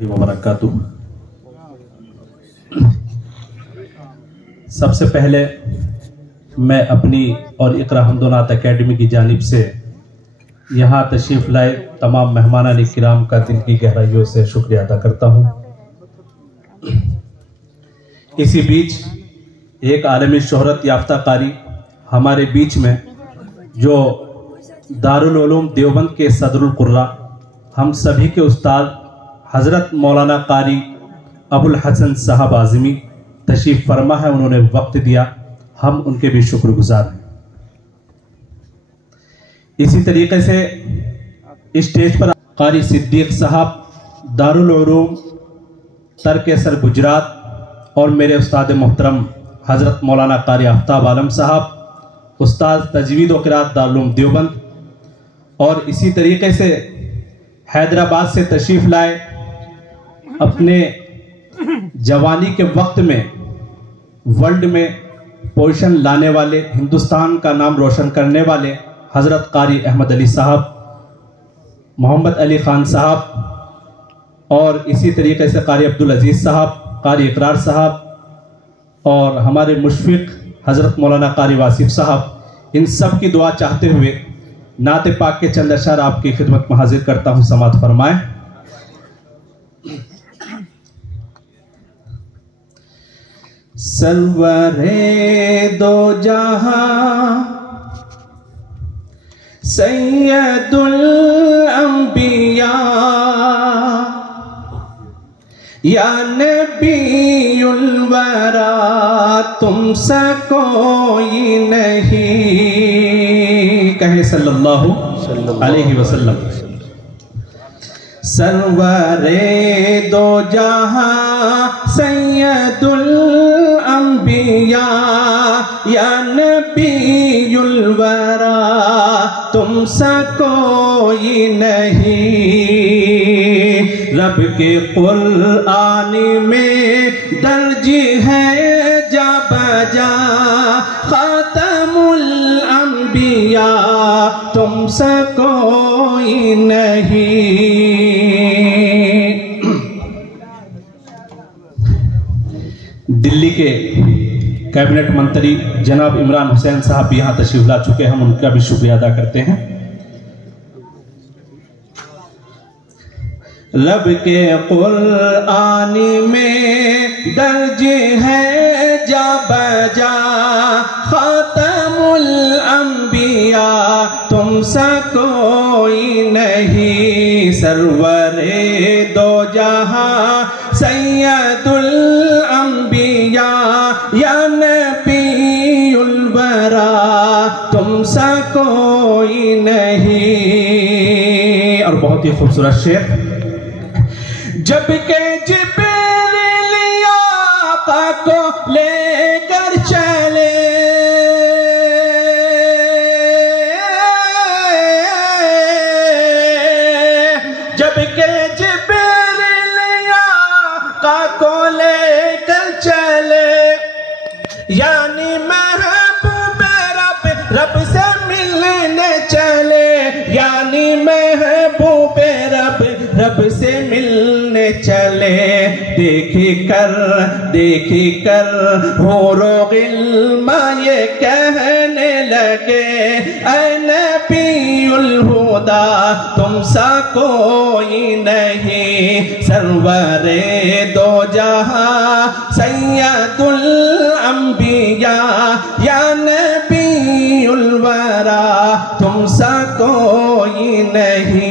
वबरकातुहू। सबसे पहले मैं अपनी और इकरा हमदोनात एकेडमी की जानिब से यहाँ तशरीफ़ लाए तमाम मेहमानान किराम का दिल की गहराइयों से शुक्रिया अदा करता हूँ। इसी बीच एक आलमी शोहरत याफ्ता कारी हमारे बीच में जो दारुल उलूम देवबंद के सदरुल कुर्रा हम सभी के उस्ताद हज़रत मौलाना कारी अबुल हसन साहब आज़मी तशरीफ़ फरमा है, उन्होंने वक्त दिया, हम उनके भी शुक्रगुजार हैं। इसी तरीके से स्टेज पर कारी सिद्दीक साहब दारुल उलूम तरकेसर गुजरात और मेरे उस्ताद मोहतरम हज़रत मौलाना कारी आफ्ताब आलम साहब उस्ताद तजवीद व क़िराअत दारुल उलूम देवबंद, और इसी तरीके से हैदराबाद से तशरीफ़ लाए अपने जवानी के वक्त में वर्ल्ड में पोजीशन लाने वाले, हिंदुस्तान का नाम रोशन करने वाले हज़रत कारी अहमद अली साहब, मोहम्मद अली ख़ान साहब, और इसी तरीके से कारी अब्दुल अजीज़ साहब, कारी इकरार साहब और हमारे मुशफ़िक़ हज़रत मौलाना कारी वासिफ़ साहब, इन सब की दुआ चाहते हुए नाते पाक के चंद अशआर आपकी खिदमत में हाजिर करता हूँ। समाअत फरमाएं। सरवरे दो जहां सैयदुल अंबिया या नबीउल वरा तुमसे कोई नहीं, कहे सल्लल्लाहु अलैहि वसल्लम। सरवरे दो जहां सैयदुल अंबिया या नबीउल वरा तुमसे कोई नहीं, रब के कुरआन में दर्ज है जा बजा खातमुल अंबिया तुमसे कोई नहीं। दिल्ली के कैबिनेट मंत्री जनाब इमरान हुसैन साहब भी यहाँ तशरीफ ला चुके हैं, हम उनका भी शुक्रिया अदा करते हैं। रब के कुरआन में दर्ज है जा बजा खातमुल अंबिया तुमसे कोई नहीं, सरवरे दो जहां सैयदुल अंबिया या नबीउल वरा तुमसे कोई नहीं। और बहुत ही खूबसूरत शेर, जब के जिब्रील आका को लेकर चले, जब के जिब्रील आका को लेकर चले, यानी महबूब रब से मिलने चले, यानी महबूब रब से मिलने चले, देखी कर होरो गिल्मा ये कहने लगे, ऐ नबीउल हुदा तुमसा कोई नहीं, सरवरे दो जहां सैयदुल अंबिया या नबीउल वरा तुमसा कोई नहीं।